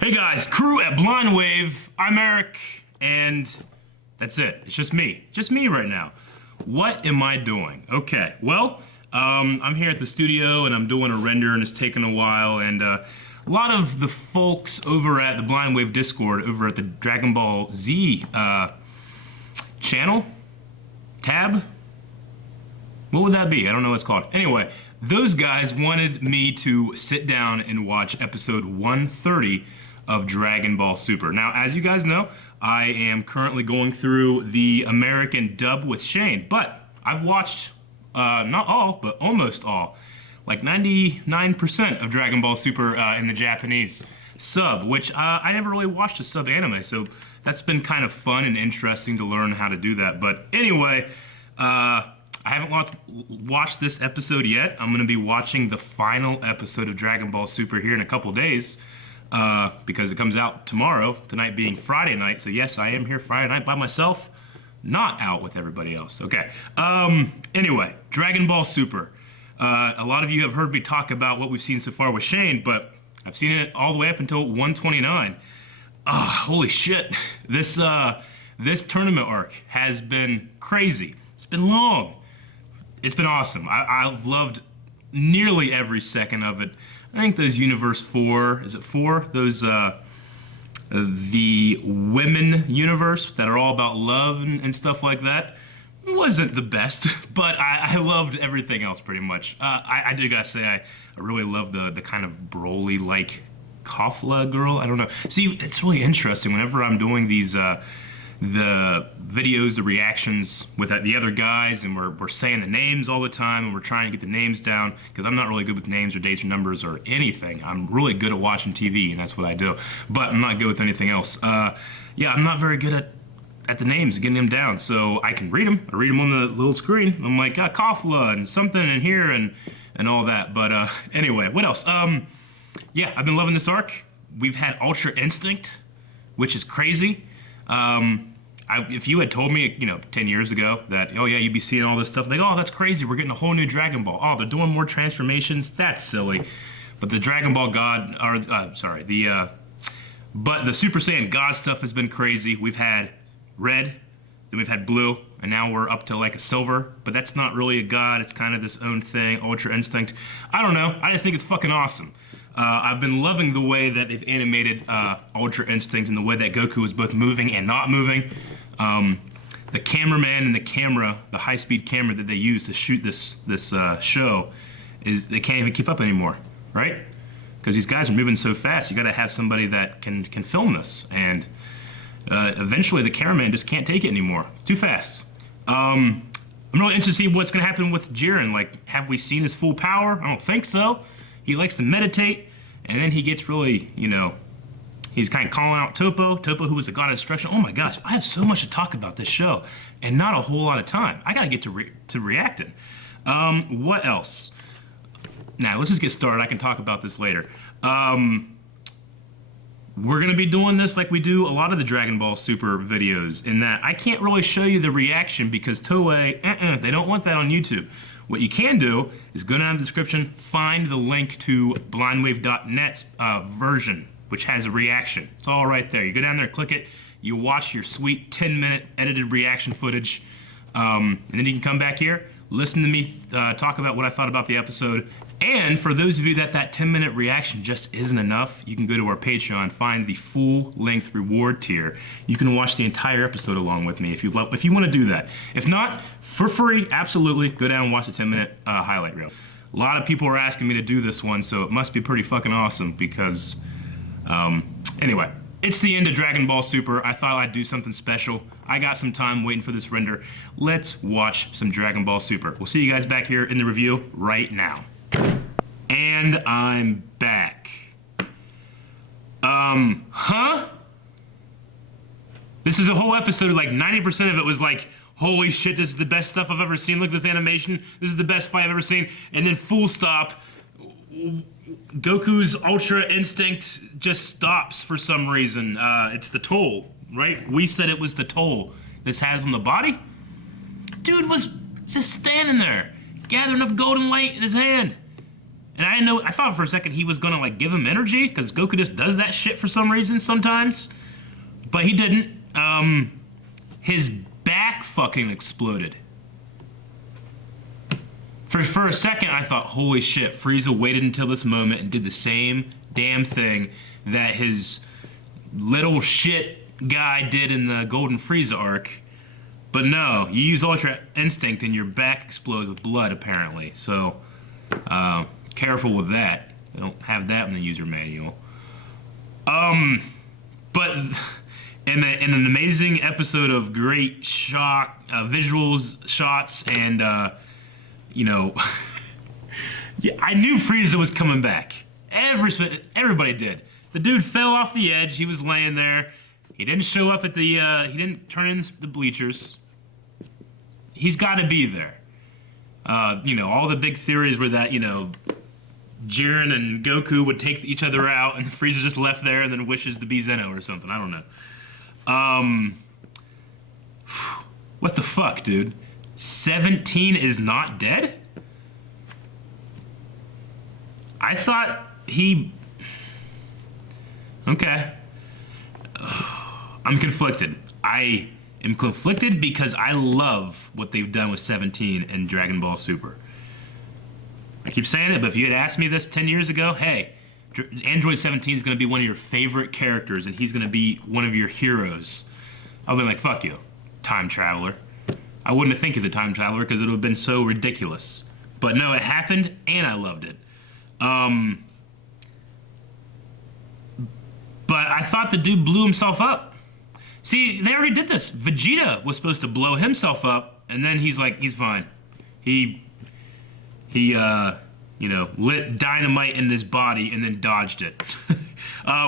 Hey guys, crew at Blind Wave, I'm Eric, and that's it. It's just me right now. What am I doing? Okay, well, I'm here at the studio and I'm doing a render and it's taken a while, and a lot of the folks over at the Blind Wave Discord, over at the Dragon Ball Z channel, tab, what would that be? I don't know what it's called. Anyway, those guys wanted me to sit down and watch episode 130 of Dragon Ball Super. Now, as you guys know, I am currently going through the American dub with Shane, but I've watched, not all, but almost all, like 99% of Dragon Ball Super in the Japanese sub, which I never really watched a sub anime, so that's been kind of fun and interesting to learn how to do that. But anyway, I haven't watched this episode yet. I'm going to be watching the final episode of Dragon Ball Super here in a couple days. Because it comes out tomorrow, tonight being Friday night. So yes, I am here Friday night by myself, not out with everybody else. Okay. Anyway, Dragon Ball Super. A lot of you have heard me talk about what we've seen so far with Shane, but I've seen it all the way up until 129. Holy shit. This tournament arc has been crazy. It's been long. It's been awesome. I've loved nearly every second of it. I think those Universe 4, is it 4? Those, the women universe that are all about love and stuff like that wasn't the best, but I loved everything else pretty much. I do gotta say, I really love the kind of Broly-like Kafla girl. I don't know. See, it's really interesting whenever I'm doing these, the videos, the reactions with the other guys, and we're saying the names all the time, and we're trying to get the names down, because I'm not really good with names or dates or numbers or anything. I'm really good at watching TV, and that's what I do, but I'm not good with anything else. Yeah, I'm not very good at the names, getting them down, so I can read them. I read them on the little screen. I'm like, Kafla and something in here and all that, but anyway, what else? Yeah, I've been loving this arc. We've had Ultra Instinct, which is crazy. If you had told me, 10 years ago that, oh yeah, you'd be seeing all this stuff, like, oh, that's crazy, we're getting a whole new Dragon Ball. Oh, they're doing more transformations? That's silly. But the Dragon Ball God, but the Super Saiyan God stuff has been crazy. We've had red, then we've had blue, and now we're up to like a silver, but that's not really a God, it's kind of this own thing, Ultra Instinct. I don't know, I just think it's fucking awesome. I've been loving the way that they've animated Ultra Instinct and the way that Goku is both moving and not moving. The cameraman and the camera, the high-speed camera that they use to shoot this show, they can't even keep up anymore, right? Because these guys are moving so fast. You got to have somebody that can film this, and eventually the cameraman just can't take it anymore. Too fast. I'm really interested to see what's going to happen with Jiren. Like, have we seen his full power? I don't think so. He likes to meditate, and then he gets really, he's kind of calling out Topo, who was the god of destruction. Oh my gosh, I have so much to talk about this show, and not a whole lot of time. I gotta get to reacting. What else? Now, let's just get started. I can talk about this later. We're gonna be doing this like we do a lot of the Dragon Ball Super videos, in that I can't really show you the reaction because Toei, they don't want that on YouTube. What you can do is go down in the description, find the link to blindwave.net's version, which has a reaction. It's all right there. You go down there, click it, you watch your sweet 10-minute edited reaction footage, and then you can come back here, listen to me talk about what I thought about the episode. And for those of you that 10-minute reaction just isn't enough, you can go to our Patreon, find the full-length reward tier. You can watch the entire episode along with me if you want to do that. If not, for free, absolutely, go down and watch the 10-minute highlight reel. A lot of people are asking me to do this one, so it must be pretty fucking awesome because, anyway, it's the end of Dragon Ball Super. I thought I'd do something special. I got some time waiting for this render. Let's watch some Dragon Ball Super. We'll see you guys back here in the review right now. And I'm back. This is a whole episode, like 90% of it was like, holy shit, this is the best stuff I've ever seen. Look at this animation. This is the best fight I've ever seen. And then full stop, Goku's Ultra Instinct just stops for some reason. It's the toll, right? We said it was the toll this has on the body. Dude was just standing there, gathering up golden light in his hand. And I thought for a second he was gonna like give him energy because Goku just does that shit for some reason sometimes, but he didn't. His back fucking exploded. For a second, I thought, holy shit, Frieza waited until this moment and did the same damn thing that his little shit guy did in the Golden Frieza arc. But no, you use Ultra Instinct and your back explodes with blood, apparently. So, careful with that. They don't have that in the user manual. But in an amazing episode of great shock, visuals, shots, and, yeah, I knew Frieza was coming back. Everybody did. The dude fell off the edge. He was laying there. He didn't show up at the, he didn't turn in the bleachers. He's got to be there. All the big theories were that, Jiren and Goku would take each other out and Frieza just left there and then wishes to be Zeno or something. I don't know. What the fuck, dude? 17 is not dead? I thought he... Okay. I'm conflicted. I am conflicted because I love what they've done with 17 and Dragon Ball Super. I keep saying it, but if you had asked me this 10 years ago, hey, Android 17 is going to be one of your favorite characters and he's going to be one of your heroes, I'll be like, fuck you, time traveler. I wouldn't have think he's a time traveler because it would have been so ridiculous. But no, it happened and I loved it. But I thought the dude blew himself up. See, they already did this. Vegeta was supposed to blow himself up, and then he's like, he's fine. He lit dynamite in his body and then dodged it.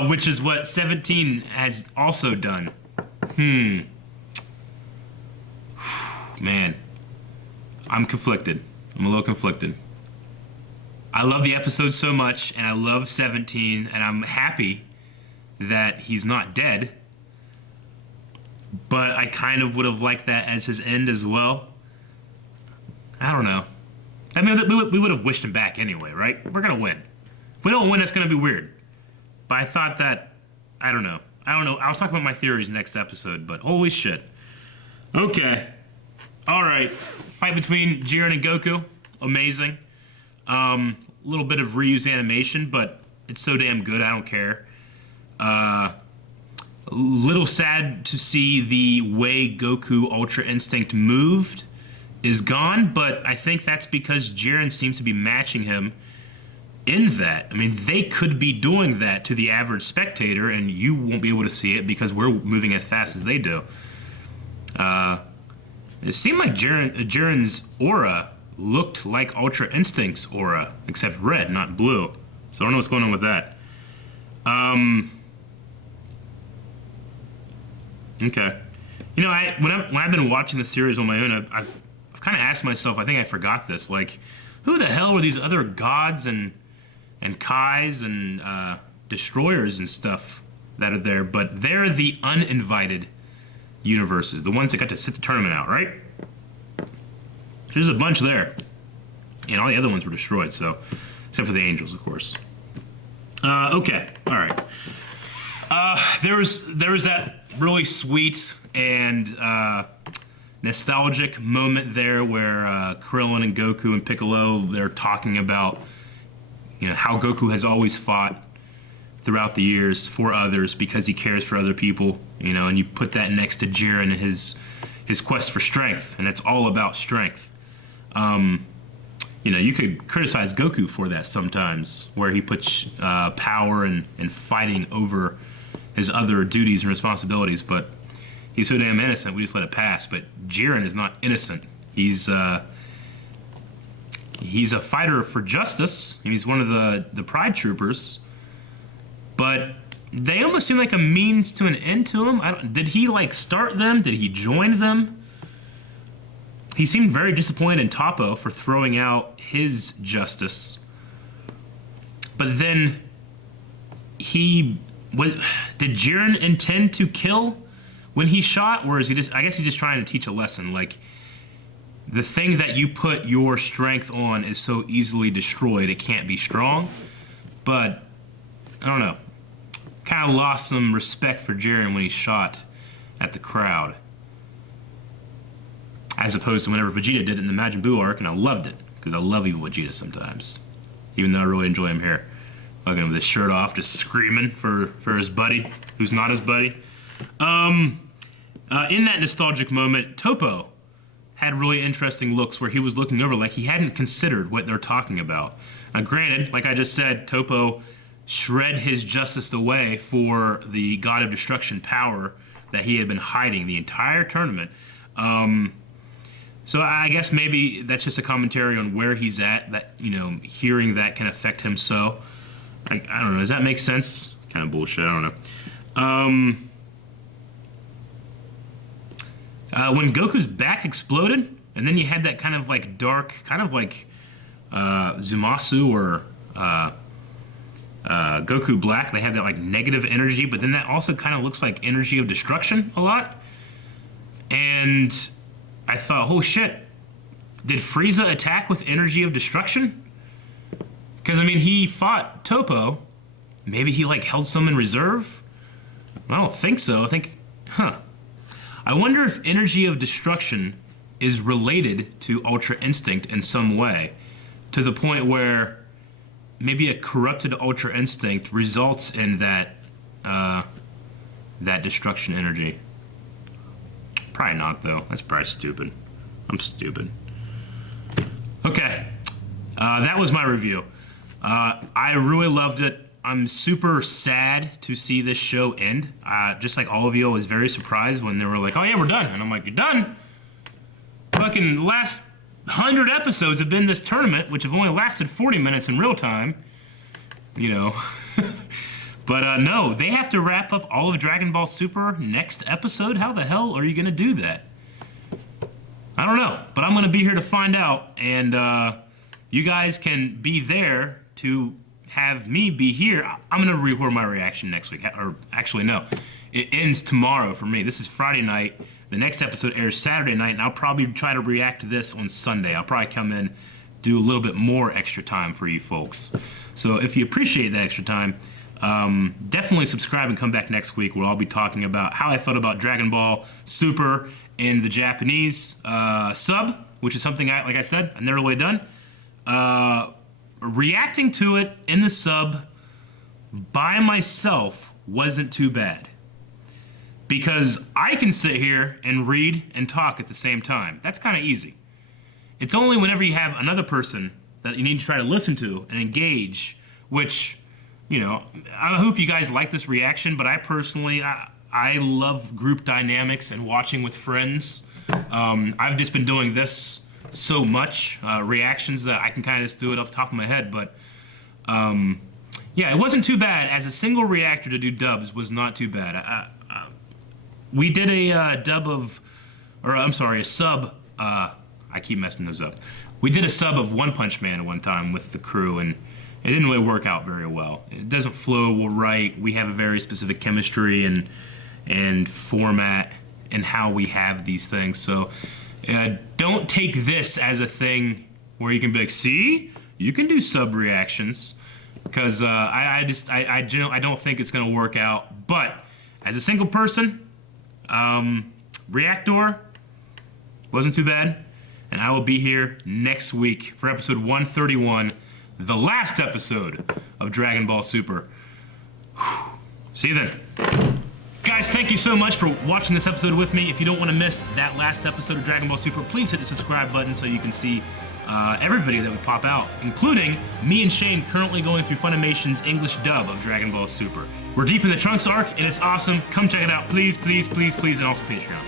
Which is what 17 has also done. Man. I'm conflicted. I'm a little conflicted. I love the episode so much, and I love 17, and I'm happy that he's not dead. But I kind of would have liked that as his end as well. I don't know. I mean, we would have wished him back anyway, right? We're going to win. If we don't win, it's going to be weird. But I thought that, I don't know. I'll talk about my theories next episode, but holy shit. Okay. All right. Fight between Jiren and Goku. Amazing. A little bit of reused animation, but it's so damn good, I don't care. A little sad to see the way Goku Ultra Instinct moved is gone, but I think that's because Jiren seems to be matching him in that. I mean, they could be doing that to the average spectator, and you won't be able to see it because we're moving as fast as they do. It seemed like Jiren's aura looked like Ultra Instinct's aura, except red, not blue. So I don't know what's going on with that. Okay. When I've been watching the series on my own, I've kind of asked myself, I think I forgot this, like, who the hell were these other gods and Kais and destroyers and stuff that are there? But they're the uninvited universes, the ones that got to sit the tournament out, right? There's a bunch there. And all the other ones were destroyed, so, except for the angels, of course. Okay, all right. There was that really sweet and nostalgic moment there where Krillin and Goku and Piccolo, they're talking about how Goku has always fought throughout the years for others because he cares for other people, and you put that next to Jiren and his quest for strength, and it's all about strength. You could criticize Goku for that sometimes, where he puts power and fighting over his other duties and responsibilities, but he's so damn innocent, we just let it pass. But Jiren is not innocent. He's a fighter for justice. He's one of the Pride Troopers, but they almost seem like a means to an end to him. Did he start them? Did he join them? He seemed very disappointed in Toppo for throwing out his justice. But then did Jiren intend to kill when he shot, or is he I guess he's just trying to teach a lesson. Like, the thing that you put your strength on is so easily destroyed, it can't be strong. But, I don't know. Kind of lost some respect for Jiren when he shot at the crowd. As opposed to whenever Vegeta did it in the Majin Buu arc, and I loved it. Because I love evil Vegeta sometimes. Even though I really enjoy him here. Looking with his shirt off, just screaming for his buddy, who's not his buddy. In that nostalgic moment, Toppo had really interesting looks where he was looking over like he hadn't considered what they're talking about. Now, granted, like I just said, Toppo shred his justice away for the God of Destruction power that he had been hiding the entire tournament. So I guess maybe that's just a commentary on where he's at, that, you know, hearing that can affect him so. I don't know, does that make sense? Kind of bullshit, I don't know. When Goku's back exploded, and then you had that kind of like dark, kind of like Zumasu or Goku Black, they have that like negative energy, but then that also kind of looks like energy of destruction a lot. And I thought, oh shit, did Frieza attack with energy of destruction? Because, I mean, he fought Toppo. Maybe he, like, held some in reserve? I don't think so. I think, I wonder if energy of destruction is related to Ultra Instinct in some way, to the point where maybe a corrupted Ultra Instinct results in that, that destruction energy. Probably not, though. That's probably stupid. I'm stupid. Okay. That was my review. I really loved it. I'm super sad to see this show end. Just like all of you, I was very surprised when they were like, oh yeah, we're done. And I'm like, you're done? Fucking the last 100 episodes have been this tournament, which have only lasted 40 minutes in real time. You know. But no, they have to wrap up all of Dragon Ball Super next episode? How the hell are you going to do that? I don't know, but I'm going to be here to find out, and you guys can be there to have me be here. I'm going to record my reaction next week, or actually no, it ends tomorrow for me. This is Friday night. The next episode airs Saturday night, and I'll probably try to react to this on Sunday. I'll probably come in, do a little bit more extra time for you folks. So if you appreciate that extra time, definitely subscribe and come back next week where I'll be talking about how I felt about Dragon Ball Super in the Japanese sub, which is something, like I said, I've never really done. Reacting to it in the sub by myself wasn't too bad. Because I can sit here and read and talk at the same time. That's kind of easy. It's only whenever you have another person that you need to try to listen to and engage, which, you know, I hope you guys like this reaction, but I personally, I love group dynamics and watching with friends. I've just been doing this so much, reactions, that I can kind of just do it off the top of my head, but yeah, it wasn't too bad. As a single reactor to do dubs was not too bad. We did a dub of, or I'm sorry, a sub, I keep messing those up. We did a sub of One Punch Man one time with the crew, and it didn't really work out very well. It doesn't flow right. We have a very specific chemistry and format and how we have these things. So don't take this as a thing where you can be like, see, you can do sub reactions, because I don't think it's gonna work out. But as a single person, reactor wasn't too bad, and I will be here next week for episode 131. The last episode of Dragon Ball Super. Whew. See you then. Guys, thank you so much for watching this episode with me. If you don't want to miss that last episode of Dragon Ball Super, please hit the subscribe button so you can see every video that we pop out, including me and Shane currently going through Funimation's English dub of Dragon Ball Super. We're deep in the Trunks arc, and it's awesome. Come check it out, please, please, please, please, and also Patreon.